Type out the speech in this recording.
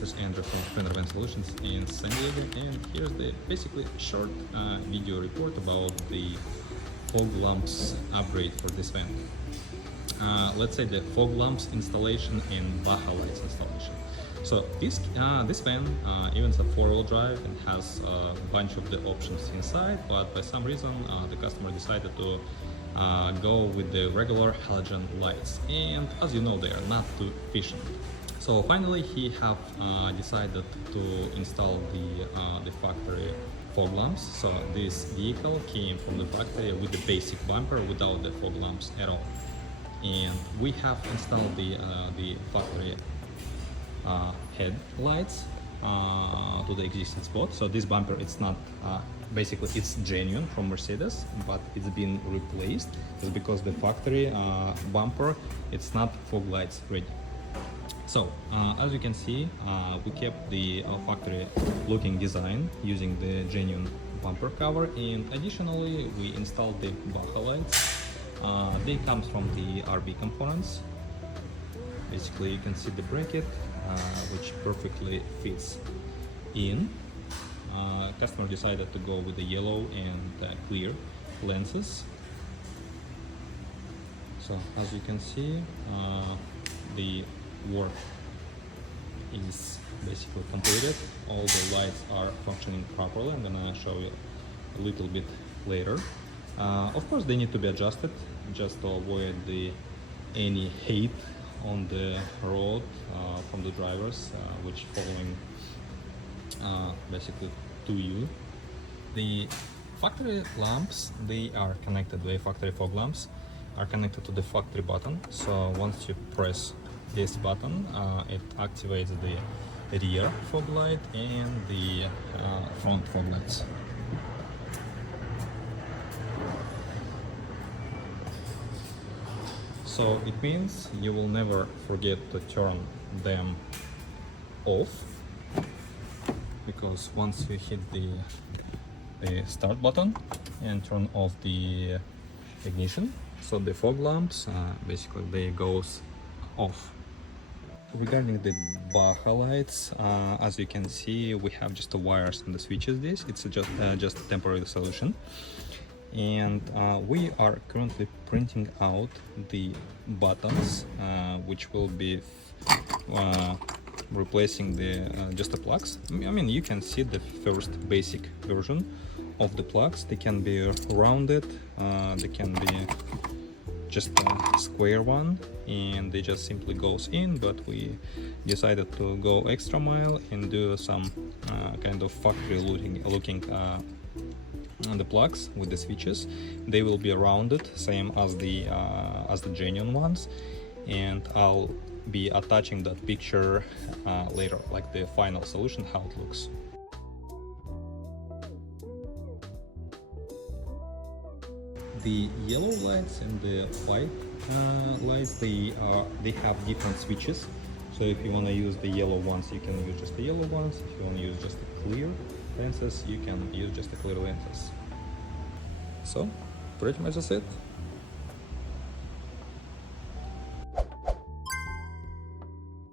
Producers Andrew from Fender Van Solutions in San Diego, and here's the basically short video report about the fog lamps upgrade for this van. Let's say the fog lamps installation and Baja lights installation. So this van even a 4-wheel drive and has a bunch of the options inside, but by some reason the customer decided to go with the regular halogen lights, and as you know, they are not too efficient. So finally he have decided to install the factory fog lamps. So this vehicle came from the factory with the basic bumper without the fog lamps at all, and we have installed the factory headlights to the existing spot. So this bumper, it's not basically it's genuine from Mercedes, but it's been replaced. It's because the factory bumper, it's not fog lights ready. So as you can see, we kept the factory looking design using the genuine bumper cover, and additionally we installed the Baja lights. They come from the RB components. Basically you can see the bracket which perfectly fits in. Customer decided to go with the yellow and clear lenses. So as you can see, the work is basically completed. All the lights are functioning properly. I'm gonna show you a little bit later. Of course they need to be adjusted just to avoid any hate on the road from the drivers which following basically to you. The factory lamps, they are connected, the factory fog lamps are connected to the factory button. So once you press this button, it activates the rear fog light and the front fog lights. So it means you will never forget to turn them off, because once you hit the start button and turn off the ignition, so the fog lamps basically they goes off. Regarding the Baja lights, as you can see, we have just the wires and the switches. It's just a temporary solution, and we are currently printing out the buttons which will be replacing just the plugs. I mean, you can see the first basic version of the plugs. They can be rounded, they can be just a square one, and they just simply goes in, but we decided to go extra mile and do some kind of factory looking on the plugs with the switches. They will be rounded, same as the genuine ones, and I'll be attaching that picture later, like the final solution, how it looks. The yellow lights and the white lights, they have different switches. So if you want to use the yellow ones, you can use just the yellow ones. If you want to use just the clear lenses, you can use just the clear lenses. So pretty much that's it.